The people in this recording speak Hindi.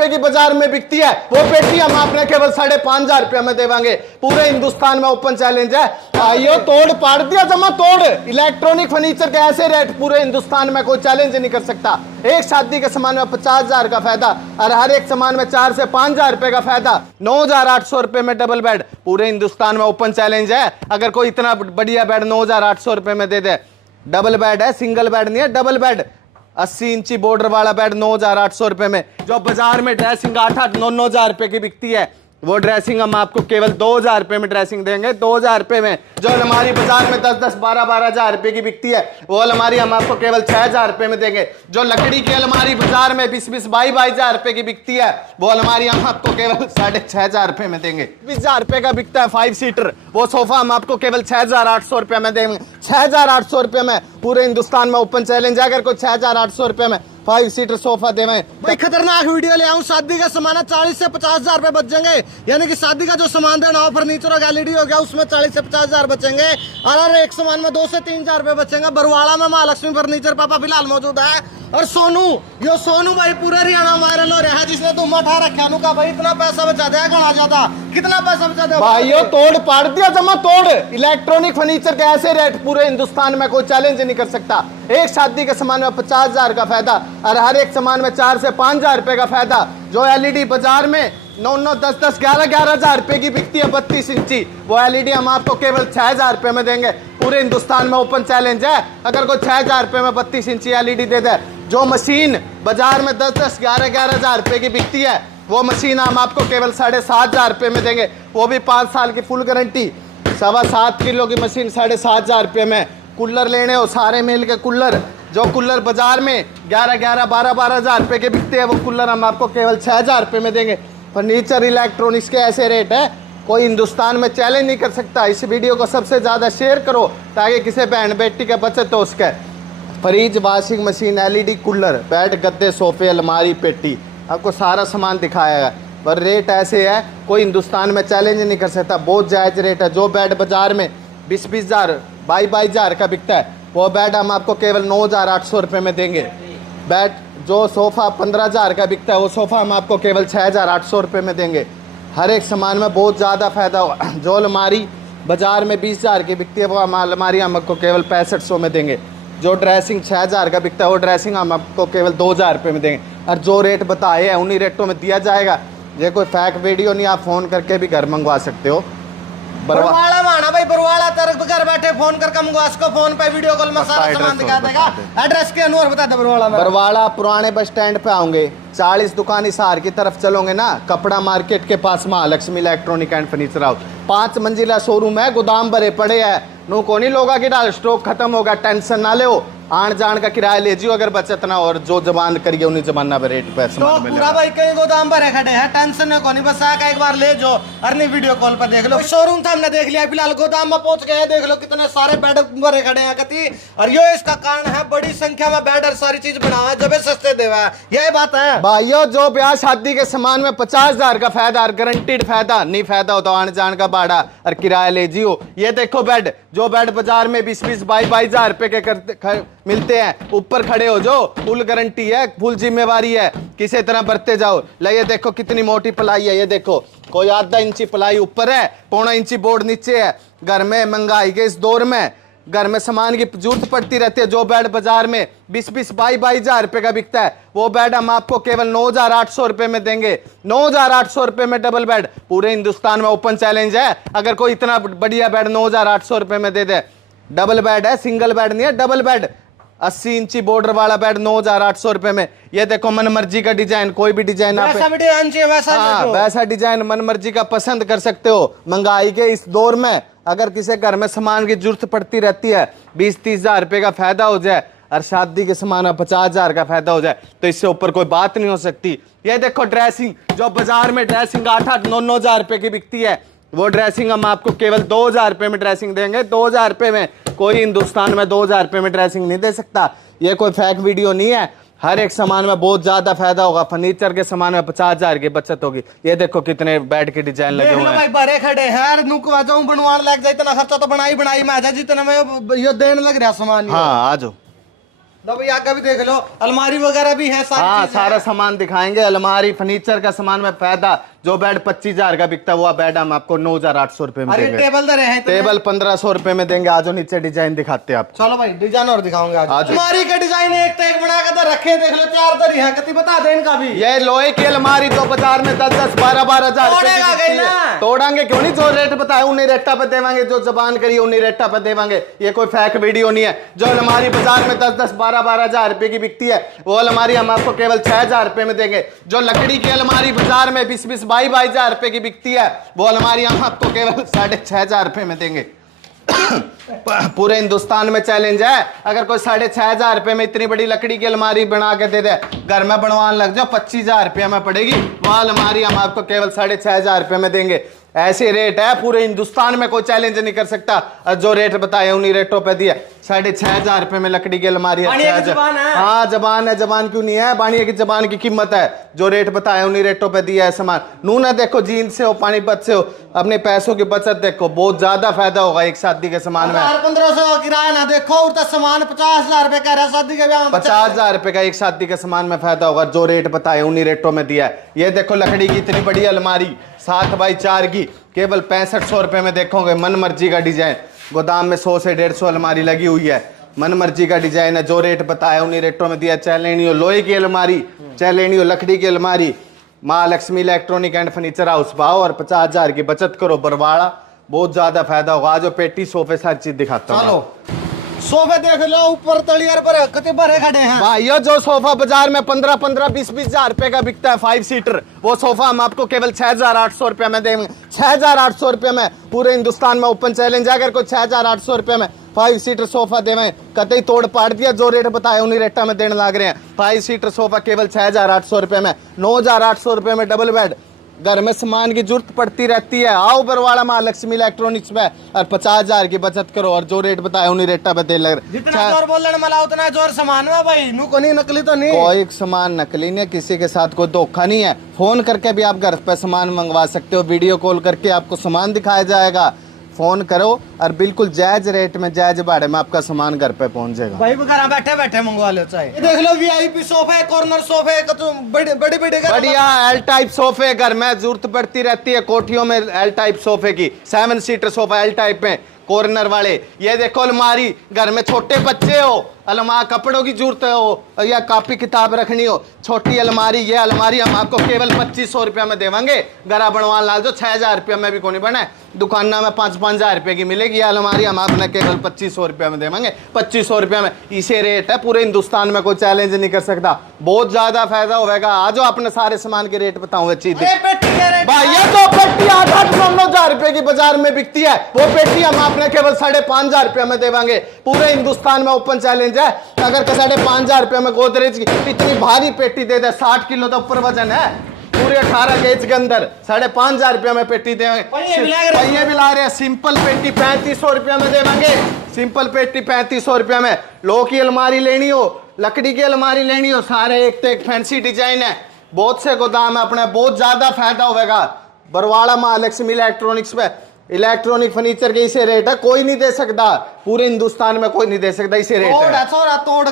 रुपए की बाजार में बिकती है वो पेटी हम आपने केवल 5,500 रुपए में देवांगे। पूरे हिंदुस्तान में ओपन चैलेंज है। आइयो तोड़ पाड़ दिया जमा तोड़। इलेक्ट्रॉनिक फर्नीचर के ऐसे रेट पूरे हिंदुस्तान में कोई चैलेंज नहीं कर सकता। एक शादी के सामान में 50,000 का फायदा और हर एक सामान में 4 से 5,000 रुपए का फायदा। 9,800 रुपए में डबल बेड पूरे हिंदुस्तान में ओपन चैलेंज है। अगर कोई इतना बढ़िया बेड 9,800 रुपए में दे दे, डबल बेड है, सिंगल बेड नहीं है, डबल बेड 80 इंची बॉर्डर वाला बेड 9,800 रुपए में। जो बाजार में ड्रेसिंग 8-9 रुपए की बिकती है वो ड्रेसिंग हम आपको केवल 2,000 रुपए में ड्रेसिंग देंगे। 2,000 रुपए में। जो अलमारी बाजार में 10-10, 12-12 रुपए की बिकती है वो अलमारी हम आपको केवल 6,000 रुपए में देंगे। जो लकड़ी की अलमारी बाजार में 20-20, 22,000 रुपए की बिकती है वो अलमारी हम आपको केवल 6,500 रुपए में देंगे। 20,000 रुपए का बिकता है 5 सीटर वो सोफा हम आपको केवल 6,800 रुपए में देंगे। 6,800 रुपए में पूरे हिंदुस्तान में ओपन चैलेंज है। अगर कोई 6,800 रुपए में 5 सीटर सोफा देवे। भाई खतरनाक वीडियो ले आऊं। शादी का सामान है 40 से 50,000 रुपए बच जाएंगे। यानी कि शादी का जो सामान देना हो, फर्नीचर हो गया, एलईडी हो गया, उसमें 40 से 50,000 बचेंगे। और एक सामान में 2 से 3,000 रुपए बचेंगे। बरवाड़ा में महालक्ष्मी फर्नीचर पापा फिलहाल मौजूद है। और सोनू, यो सोनू भाई पूरे हरियाणा वायरल हो रहा है, जिसने तुम उठा रखा का भाई इतना पैसा बचा दिया, घना ज्यादा। कितना पैसा बचा दिया भाइयों? तोड़ पाड़ दिया जमा तोड़। इलेक्ट्रॉनिक फर्नीचर के ऐसे रेट पूरे हिंदुस्तान में कोई चैलेंज नहीं कर सकता। एक शादी के सामान में 50,000 का फायदा और हर एक सामान में 4 से 5,000 रुपए का फायदा। जो एलईडी बाजार में 9-9, 10-10, 11-11 रुपए की बिकती है 32 इंची वो एलईडी हम आपको केवल 6,000 रुपए में देंगे। पूरे हिंदुस्तान में ओपन चैलेंज है। अगर कोई 6,000 रुपए में 32 इंची एलईडी दे दे। जो मशीन बाजार में 10-10, 11-11 रुपए की बिकती है वो मशीन हम आपको केवल 7,500 रुपए में देंगे। वो भी 5 साल की फुल गारंटी। 7.25 किलो की मशीन 7,500 रुपए में। कूलर लेने हो सारे मिल के कूलर, जो कूलर बाजार में 11-11, 12-12 रुपए के बिकते हैं वो कूलर हम आपको केवल 6,000 रुपए में देंगे। फर्नीचर इलेक्ट्रॉनिक्स के ऐसे रेट है कोई हिंदुस्तान में चैलेंज नहीं कर सकता। इस वीडियो को सबसे ज़्यादा शेयर करो ताकि किसी बहन बेटी का बचत हो उसके। Fridge, washing machine, LED, cooler, bed, गद्दे, सोफे, अलमारी, पेटी, आपको सारा सामान दिखाया है। पर रेट ऐसे है कोई हिंदुस्तान में चैलेंज नहीं कर सकता। बहुत जायज़ रेट है। जो बेड बाजार में 20-20 हज़ार, 22,000 का बिकता है वो बेड हम आपको केवल 9,800 रुपये में देंगे। बेड जो सोफ़ा 15,000 का बिकता है वो सोफ़ा हम आपको केवल 6,800 रुपये में देंगे। हर एक सामान में बहुत ज़्यादा फ़ायदा हुआ। जो अलमारी बाज़ार में 20,000 की बिकती है वो हम अलमारी हम आपको केवल 6500 में देंगे। जो ड्रेसिंग 6,000 का बिकता है वो ड्रेसिंग हम आपको केवल 2,000 रुपये में देंगे। और जो रेट बताए हैं उन्हीं रेटों में दिया जाएगा। ये कोई फैक वीडियो नहीं, आप फ़ोन करके भी घर मंगवा सकते हो। बरवाड़ा माना भाई, बरवाड़ा तरफ घर बैठे फोन करके मंगवा सको। फोन पे वीडियो कॉल में सारा सामान दिखा देगा। एड्रेस के अनुसार बता दे। बरवाड़ा में, बरवाड़ा पुराने बस स्टैंड पे आओगे, 40 दुकान हिसार की तरफ चलोगे ना, कपड़ा मार्केट के पास Mahalakshmi electronic and furniture house 5 मंजिला शोरूम है। गोदाम भरे पड़े है। नो को नहीं लोगा कि डाल स्टॉक खत्म होगा, टेंशन ना ले। आन जान का किराया ले जियो अगर बचत ना। और जो जबान करिए उन्हीं जमाना पे रेट पे सामान मिलेगा। पूरा भाई कई गोदाम भरे खड़े हैं, टेंशन को नहीं। बस आके एक बार ले जो अर्नी वीडियो कॉल पर देख लो। शोरूम था हमने देख लिया, फिलहाल गोदाम में पहुंच गए। देख लो कितने सारे बेड भरे खड़े हैं कति। और ये इसका कारण है बड़ी संख्या में बेड और सारी चीज बनावा जब सस्ते देवा। यही बात है भाइयों। जो ब्याह शादी के सामान में 50,000 का फायदा और गारंटीड फायदा नहीं फायदा होता आने जान का भाड़ा और किराया ले जियो। ये देखो बेड, जो बेड बाजार में 20-20, 22,000 रुपए के मिलते हैं, ऊपर खड़े हो जो फुल गारंटी है, फुल जिम्मेवारी है, किसी तरह बरते जाओ। ले ये देखो कितनी मोटी पलाई है। ये देखो कोई आधा इंची पलाई ऊपर है, 1.25 इंची बोर्ड नीचे है। घर में महंगाई के इस दौर में घर में सामान की जरूरत पड़ती रहती है। जो बेड बाजार में 20-20, 22,000 रुपए का बिकता है वो बेड हम आपको केवल 9,800 रुपए में देंगे। 9,800 रुपए में डबल बेड पूरे हिंदुस्तान में ओपन चैलेंज है। अगर कोई इतना बढ़िया बेड 9,800 रुपए में दे दे, डबल बेड है, सिंगल बेड नहीं है, डबल बेड 80 इंची बॉर्डर वाला बेड 9,800 रुपए में। ये देखो मन मर्जी का डिजाइन, कोई भी डिजाइन आप वैसा डिजाइन मन मर्जी का पसंद कर सकते हो। महंगाई के इस दौर में अगर किसी घर में सामान की जरूरत पड़ती रहती है, 20-30 हज़ार रुपए का फायदा हो जाए और शादी के सामान में 50,000 का फायदा हो जाए तो इससे ऊपर कोई बात नहीं हो सकती। ये देखो ड्रेसिंग, जो बाजार में ड्रेसिंग 8-9 हज़ार रुपए की बिकती है वो ड्रेसिंग हम आपको केवल 2,000 रुपए में ड्रेसिंग देंगे। 2,000 रुपए में। कोई हिंदुस्तान में 2,000 रुपए में ड्रेसिंग नहीं दे सकता। ये कोई फेक वीडियो नहीं है। हर एक सामान में बहुत ज्यादा फायदा होगा। फर्नीचर के सामान में 50,000 की बचत होगी। ये देखो कितने बेड के डिजाइन लगे हुए हैं भाई, भरे खड़े हैं। नुकवा जाऊं बनवाने लग जाए, इतना खर्चा तो बनाई में आ जाए जितना मैं ये देने लग रहा सामान। हाँ आ जाओ। लो भाई आगे भी देख लो, अलमारी वगैरह भी है, सारी हाँ चीजें सारा हैं। सामान दिखाएंगे, अलमारी फर्नीचर का सामान में फायदा। जो बेड 25,000 का बिकता है वो बेड हम आपको 9,800 रुपए में अरे देंगे। टेबल दे रहे हैं इतने। टेबल 1,500 रुपए में देंगे। आज नीचे डिजाइन दिखाते हैं आप। चलो भाई डिजाइन और दिखाऊंगे आज। आज। अलमारी का डिजाइन एक तो एक बना के तो रखे, देख लो 4 दरी है, कितनी बता दे इनका भी। ये लोहे की अलमारी तो बाजार में 10-10, 12-12 हजार रुपए की तोड़ेगा बिकती गई है। ना। तोड़ांगे क्यों नहीं, जो रेट बताए उन्हीं रेटा पे देवांगे, जो जबान करी उन्हीं रेटा पे देवांगे। ये कोई फेक वीडियो नहीं है। जो अलमारी बाजार में 10-10, 12-12 हजार रुपए की बिकती है वो अलमारी हम आपको केवल 6,000 रुपए में देंगे। जो लकड़ी की अलमारी बाजार में 20-20, 22-22 हजार रुपए की बिकती है वो अलमारी हम आपको केवल 6,500 रुपए में देंगे। पूरे हिंदुस्तान में चैलेंज है, अगर कोई 6,500 रुपए में इतनी बड़ी लकड़ी की अलमारी बना के दे दे, घर में बनवाने लग जाओ 25,000 रुपया में पड़ेगी वो अलमारी, हम आपको केवल 6,500 रुपए में देंगे। ऐसे रेट है, पूरे हिंदुस्तान में कोई चैलेंज नहीं कर सकता। और जो रेट बताए उन्हीं रेटों पे दिया। 6,500 रुपए में लकड़ी की अलमारी है। बानिया की जुबान है। हाँ जबान है, जबान क्यों नहीं है, बानिया की जबान की कीमत है। जो रेट बताया उन्हीं रेटों पे दिया है सामान। नूना देखो, जींद से हो, पानीपत से हो, अपने पैसों की बचत देखो, बहुत ज्यादा फायदा होगा एक शादी के सामान में। 1500 किराया ना देखो, उतना सामान 50,000 रुपए कह रहा है शादी के ब्याह में। 50,000 रुपए का एक शादी के सामान में फायदा होगा। जो रेट बताए उन्हीं रेटों में दिया है। ये देखो लकड़ी की इतनी बड़ी अलमारी 7x4 की केवल 6500 रुपए में देखोगे। मन मर्जी का डिजाइन, गोदाम में 100 से 150 अलमारी लगी हुई है, मन मर्जी का डिजाइन है। जो रेट बताया उन्हीं रेटों में दिया। चाहे लेनी हो लोहे की अलमारी, चाहे लेनी हो लकड़ी की अलमारी, माँ Lakshmi electronic and furniture house पाओ और 50,000 की बचत करो। बरवाड़ा बहुत ज्यादा फायदा होगा। आज पेटी सोफे सारी चीज दिखाता हूँ। चलो सोफे देख लो, ऊपर तलियर पर कितने भरे खड़े हैं। भाइयों जो सोफा बाजार में 15-15, 20-20 हजार रुपए का बिकता है 5 सीटर, वो सोफा हम आपको केवल 6,800 रुपए में देंगे। 6,800 रुपए में पूरे हिंदुस्तान में ओपन चैलेंज है। अगर कोई 6,800 रुपए में 5 सीटर सोफा देवे, कतई तोड़ पाड़ दिया। जो रेट बताए उन्हीं रेटा में देने लग रहे हैं। 5 सीटर सोफा केवल 6,800 रुपए में। 9,800 रुपए में डबल बेड। घर में सामान की जरूरत पड़ती रहती है, आओ बरवाड़ा माँ लक्ष्मी इलेक्ट्रॉनिक्स में और 50,000 की बचत करो। और जो रेट बताए उन्हीं रेटा पे दे लग रहे। जितना जोर बोलने मला उतना जोर सामान में भाई। नू को नहीं, नकली तो नहीं। कोई सामान नकली नहीं है, किसी के साथ कोई धोखा नहीं है। फोन करके भी आप घर पे सामान मंगवा सकते हो। वीडियो कॉल करके आपको सामान दिखाया जाएगा। फोन करो और बिल्कुल जायज रेट में, जायज भाड़े में आपका सामान घर पे पहुंच जाएगा। भाई घर बैठे बैठे मंगवा लो चाहे। ये देख लो वीआईपी सोफे, कॉर्नर सोफे, बड़े बड़े बढ़िया एल टाइप सोफे घर में जरूरत पड़ती रहती है। कोठियों में एल टाइप सोफे की 7 सीटर सोफा एल टाइप में कॉर्नर वाले। ये देखो अलमारी, घर में छोटे बच्चे हो, अलमारी कपड़ों की जरूरत हो या कॉपी किताब रखनी हो, छोटी अलमारी। ये अलमारी हम आपको केवल 2500 रुपया में देवांगे। गरा बनवा ला जो 6,000 रुपया में भी कोई नहीं बने, दुकाना में 5-5 हजार रुपये की मिलेगी। ये अलमारी हम आपने केवल 2500 रुपया में देवांगे। 2500 रुपया में इसे रेट है, पूरे हिंदुस्तान में कोई चैलेंज नहीं कर सकता। बहुत ज्यादा फायदा होगा। आज अपने सारे सामान के रेट बताऊंगा चीज भाई। ये तो पेटी 8-9 हजार रुपए की बाजार में बिकती है, वो पेटी हम आपने केवल 5,500 रुपया में देवांगे। पूरे हिंदुस्तान में ओपन चैलेंज है। अगर 5,500 रुपया में गोदरेज की इतनी भारी पेटी दे दे, 60 किलो तो ऊपर वजन है, पूरे 18 गेज के अंदर 5,500 रुपया में पेटी देंगे। पहिए भी ला रहे हैं। सिंपल पेटी 3500 रुपया में देवांगे। सिंपल पेटी 3500 रुपया में। लोह की अलमारी लेनी हो, लकड़ी की अलमारी लेनी हो, सारे एक से एक फैंसी डिजाइन है। बहुत से गोदाम है अपने, बहुत ज्यादा फायदा होगा। बरवाड़ा माँ लक्ष्मी इलेक्ट्रॉनिक्स में इलेक्ट्रॉनिक फर्नीचर के इसे रेट है, कोई नहीं दे सकता। पूरे हिंदुस्तान में कोई नहीं दे सकता इसे रेट है। तोड़